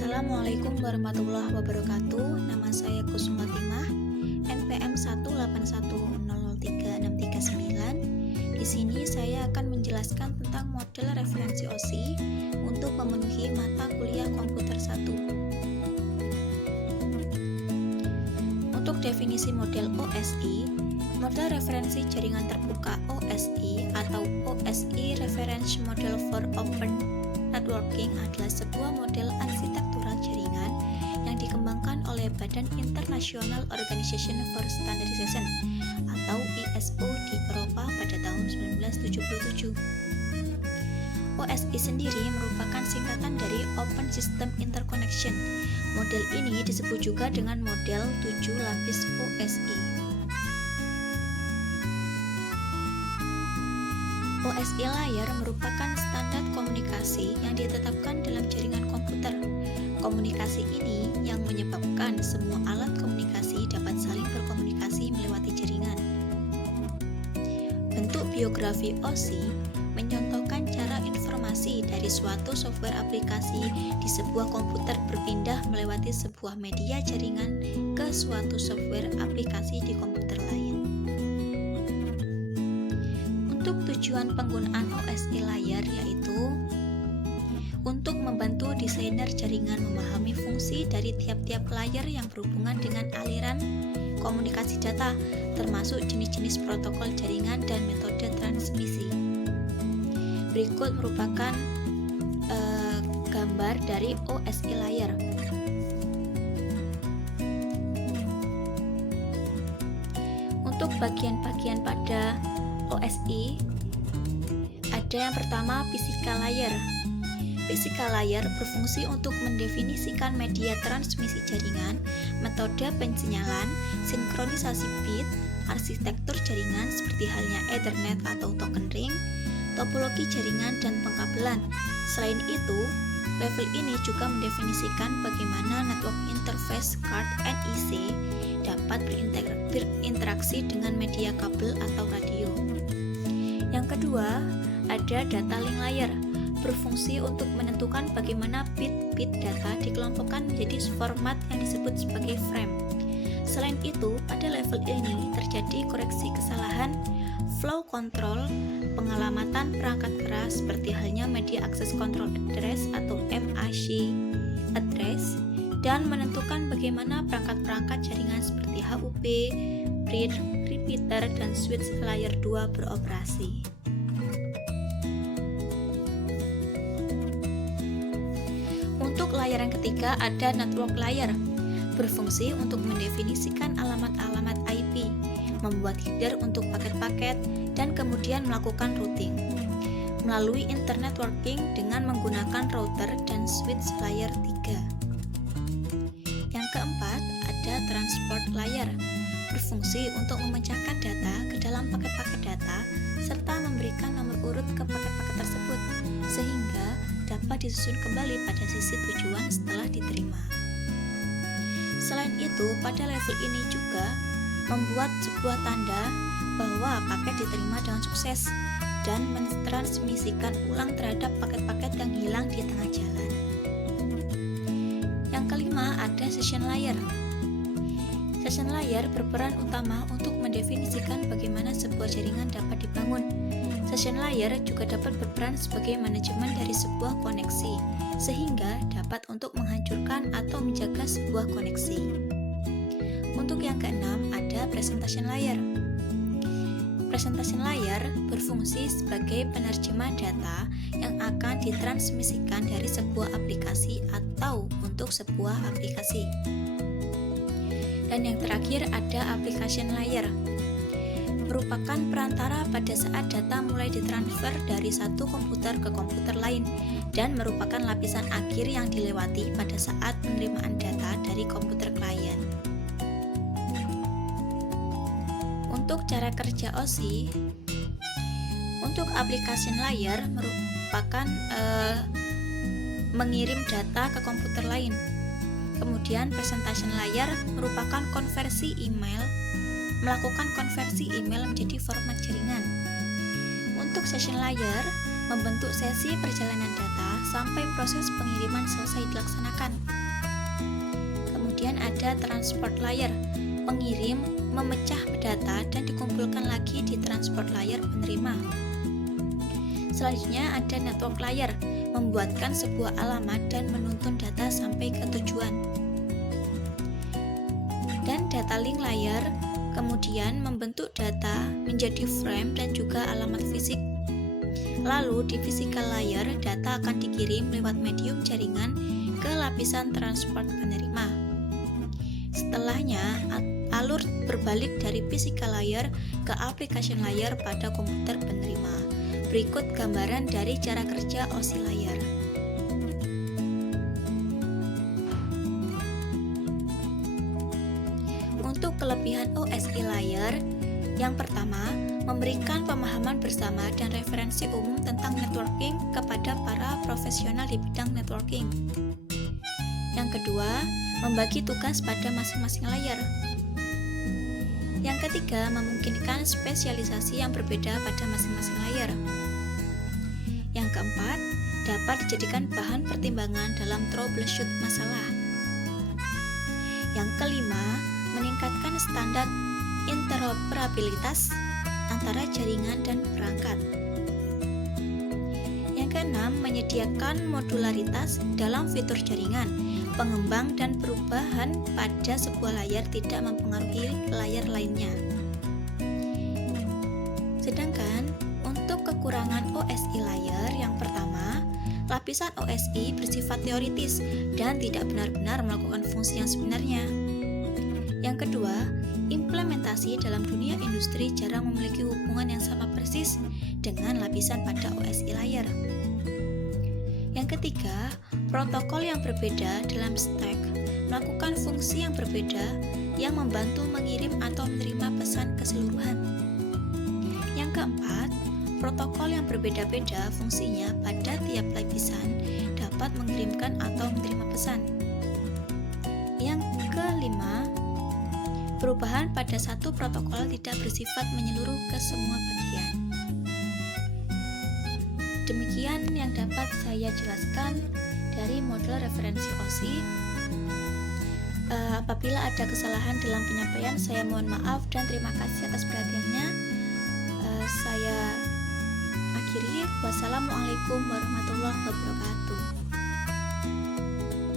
Assalamualaikum warahmatullahi wabarakatuh. Nama saya Kusuma Timah, NPM 181800369. Di sini saya akan menjelaskan tentang model referensi OSI untuk memenuhi mata kuliah komputer 1. Untuk definisi model OSI, model referensi jaringan terbuka OSI atau OSI Reference Model for Open Networking adalah sebuah model arsitektural jaringan yang dikembangkan oleh Badan International Organization for Standardization atau ISO di Eropa pada tahun 1977. OSI sendiri merupakan singkatan dari Open System Interconnection. Model ini disebut juga dengan model 7 lapis OSI. OSI layer merupakan standar komunikasi yang ditetapkan dalam jaringan komputer. Komunikasi ini yang menyebabkan semua alat komunikasi dapat saling berkomunikasi melewati jaringan. Bentuk biografi OSI menyontohkan cara informasi dari suatu software aplikasi di sebuah komputer berpindah melewati sebuah media jaringan ke suatu software aplikasi di komputer lain. Untuk tujuan penggunaan OSI layer yaitu untuk membantu desainer jaringan memahami fungsi dari tiap-tiap layer yang berhubungan dengan aliran komunikasi data, termasuk jenis-jenis protokol jaringan dan metode transmisi. Berikut merupakan gambar dari OSI layer. Untuk bagian-bagian pada OSI ada yang pertama physical layer. Physical layer berfungsi untuk mendefinisikan media transmisi jaringan, metode pensinyalan, sinkronisasi bit, arsitektur jaringan seperti halnya Ethernet atau token ring, topologi jaringan dan pengkabelan. Selain itu, level ini juga mendefinisikan bagaimana network interface card NIC dapat berinteraksi dengan media kabel atau radio. Yang kedua, ada data link layer, berfungsi untuk menentukan bagaimana bit-bit data dikelompokkan menjadi format yang disebut sebagai frame. Selain itu, pada level ini terjadi koreksi kesalahan, flow control, pengalamatan perangkat keras seperti halnya media access control address atau MAC address, dan menentukan bagaimana perangkat-perangkat jaringan seperti HUB, bridge, repeater, dan switch layer 2 beroperasi. Untuk layer yang ketiga ada network layer, berfungsi untuk mendefinisikan alamat-alamat IP, membuat header untuk paket-paket, dan kemudian melakukan routing melalui internet working dengan menggunakan router dan switch layer 3. Yang keempat ada transport layer, berfungsi untuk memecahkan data ke dalam paket-paket data serta memberikan nomor urut ke paket-paket tersebut sehingga dapat disusun kembali pada sisi tujuan setelah diterima. Selain itu, pada level ini juga membuat sebuah tanda bahwa paket diterima dengan sukses dan mentransmisikan ulang terhadap paket-paket yang hilang di tengah jalan. Yang kelima ada session layer. Session layer berperan utama untuk mendefinisikan bagaimana sebuah jaringan dapat dibangun. Session layer juga dapat berperan sebagai manajemen dari sebuah koneksi, sehingga dapat untuk menghancurkan atau menjaga sebuah koneksi. Untuk yang keenam ada presentation layer. Presentation layer berfungsi sebagai penerjemah data yang akan ditransmisikan dari sebuah aplikasi atau untuk sebuah aplikasi. Dan yang terakhir ada application layer, merupakan perantara pada saat data mulai ditransfer dari satu komputer ke komputer lain dan merupakan lapisan akhir yang dilewati pada saat penerimaan data dari komputer klien. Untuk cara kerja OSI, untuk application layer merupakan mengirim data ke komputer lain. Kemudian presentation layer merupakan melakukan konversi email menjadi format jaringan. Untuk session layer membentuk sesi perjalanan data sampai proses pengiriman selesai dilaksanakan. Kemudian ada transport layer. Pengirim memecah data dan dikumpulkan lagi di transport layer penerima. Selanjutnya ada network layer, membuatkan sebuah alamat dan menuntun data sampai ke tujuan. Dan data link layer kemudian membentuk data menjadi frame dan juga alamat fisik. Lalu di physical layer, data akan dikirim lewat medium jaringan ke lapisan transport penerima. Setelahnya, alur berbalik dari physical layer ke application layer pada komputer penerima. Berikut gambaran dari cara kerja OSI layer. Untuk kelebihan OSI layer, yang pertama, memberikan pemahaman bersama dan referensi umum tentang networking kepada para profesional di bidang networking. Yang kedua, membagi tugas pada masing-masing layer. Yang ketiga, memungkinkan spesialisasi yang berbeda pada masing-masing layer. Yang keempat, dapat dijadikan bahan pertimbangan dalam troubleshoot masalah. Yang kelima, meningkatkan standar interoperabilitas antara jaringan dan perangkat. Yang keenam, menyediakan modularitas dalam fitur jaringan. Pengembang dan perubahan pada sebuah layar tidak mempengaruhi layar lainnya. Sedangkan untuk kekurangan OSI layer, yang pertama, lapisan OSI bersifat teoritis dan tidak benar-benar melakukan fungsi yang sebenarnya. Yang kedua, implementasi dalam dunia industri jarang memiliki hubungan yang sama persis dengan lapisan pada OSI layer. Yang ketiga, protokol yang berbeda dalam stack melakukan fungsi yang berbeda yang membantu mengirim atau menerima pesan keseluruhan. Yang keempat, protokol yang berbeda-beda fungsinya pada tiap lapisan dapat mengirimkan atau menerima pesan. Yang kelima, perubahan pada satu protokol tidak bersifat menyeluruh ke semua bagian. Demikian yang dapat saya jelaskan dari model referensi OSI. Apabila ada kesalahan dalam penyampaian, saya mohon maaf dan terima kasih atas perhatiannya. Saya akhiri. Wassalamualaikum warahmatullahi wabarakatuh.